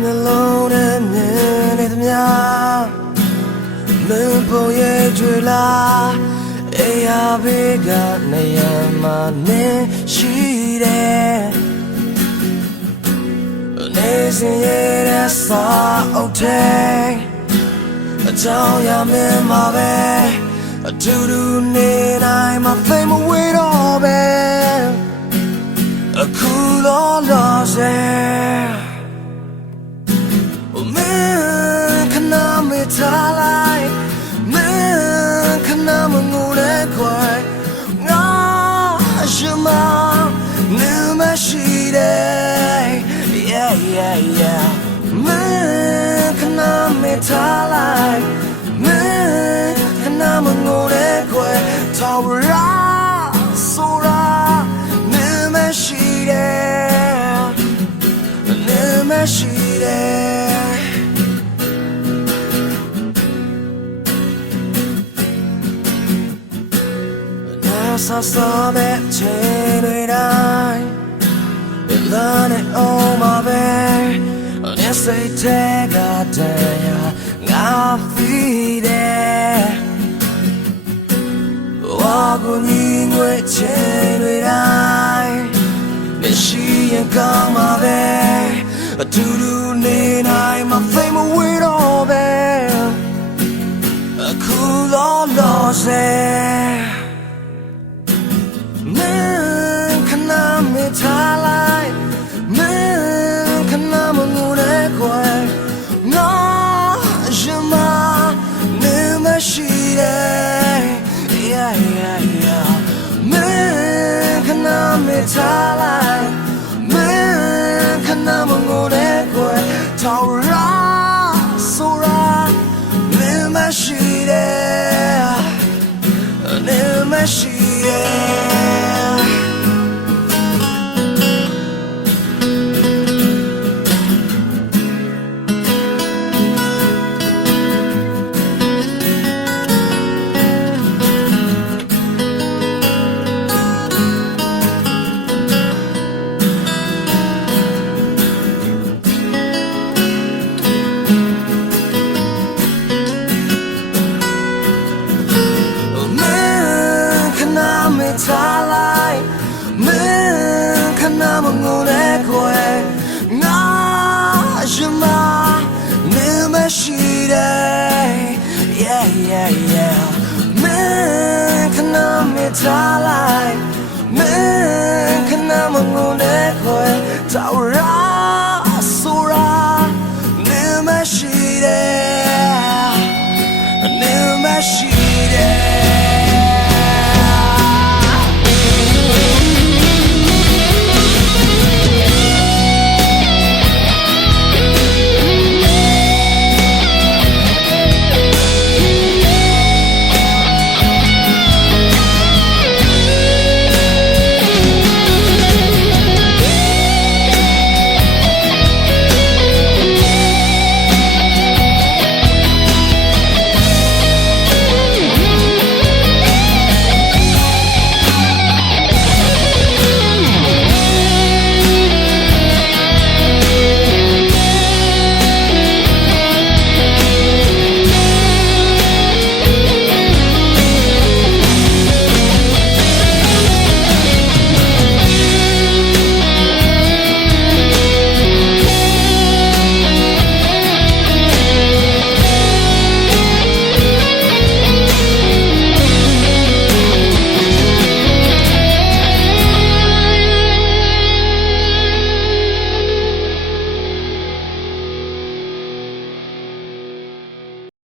မျက်လုံးနဲ့မြင်နေသမျှမင်းပုံရဲ့ကြွေလာအေးရဘေးကနေရာမှာနေရှိတယ်နေစဉ်ရဲ့စာအုပ်ထဲအကြောင်းရမင်းမှာပဲအတူတူနေနိုင်မှာဖိတ်မဝေးတော့ပဲအခုလောလောဆယ်မင်းခဏမေးထားလိုက်မင်းခဏမငိုလဲခွာငါရှိမနေမရှိတယ် yeah yeah yeah မင်းခဏမေးထားလိုက်မင်းခဏမငိုလဲခွာထောက်ရာဆိုတာနေမရှိတယ်နေမရှိတယ်ဆာဆာမဲ့ချေတွေတိုင်းလာနေအောင်မပဲအနေစိတ်ထဲကတရားငါဖီးတယ်ဝါကူညီငွေချေတွေတိုင်းမရှိရင်ကောင်းမှာပဲအတူတူနေနိုင်မှာဖိတ်မဝေးတော့ပဲအခုလောလောဆယ်မင်းခဏမေးထားလိုက်မင်းခဏမငိုလဲခွာငါရှိမနေမရှိတယ် yeah yeah yeah မင်းခဏမေးထားလိုက်မင်းခဏမငိုလဲခွာထောက်ရာဆိုတာနေမရှိတယ်နေမရှိတယ်ထားလိုက်မင်းခဏမငိုလဲခွဲငါရှိမနေမရှိတယ် yeah yeah yeah မင်းခဏမေးထားလိုက်မင်းခဏမငိုလဲခွဲထောက်ရ